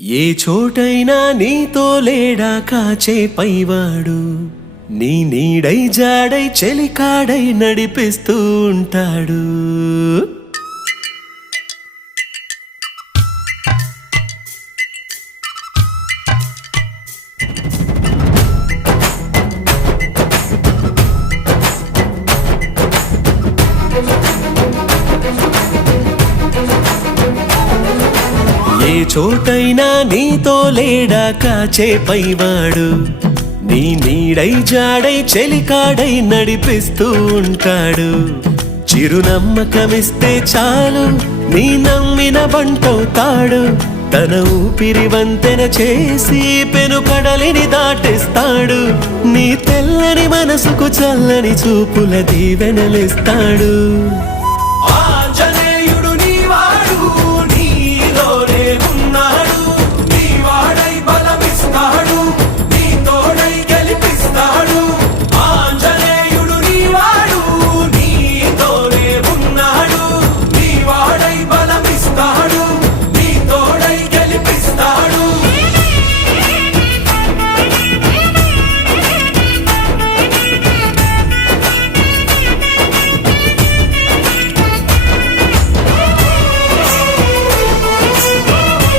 ఏ చోటైనా నీతో లేడా కాచే పైవాడు, నీ నీడై జాడై చెలికాడై నడిపిస్తూ ఉంటాడు. ఏ చోటైనా నీతో లేడా కాచే పైవాడు, నీ నీడై జాడై చెలికాడై నడిపిస్తూ ఉంటాడు. చిరునమ్మకమిస్తే చాలు నీ నమ్మిన బంటవుతాడు. తన ఊపిరి వంతెన చేసి పెను కడలిని దాటిస్తాడు. నీ తెల్లని మనసుకు చల్లని చూపుల దీవెనలిస్తాడు.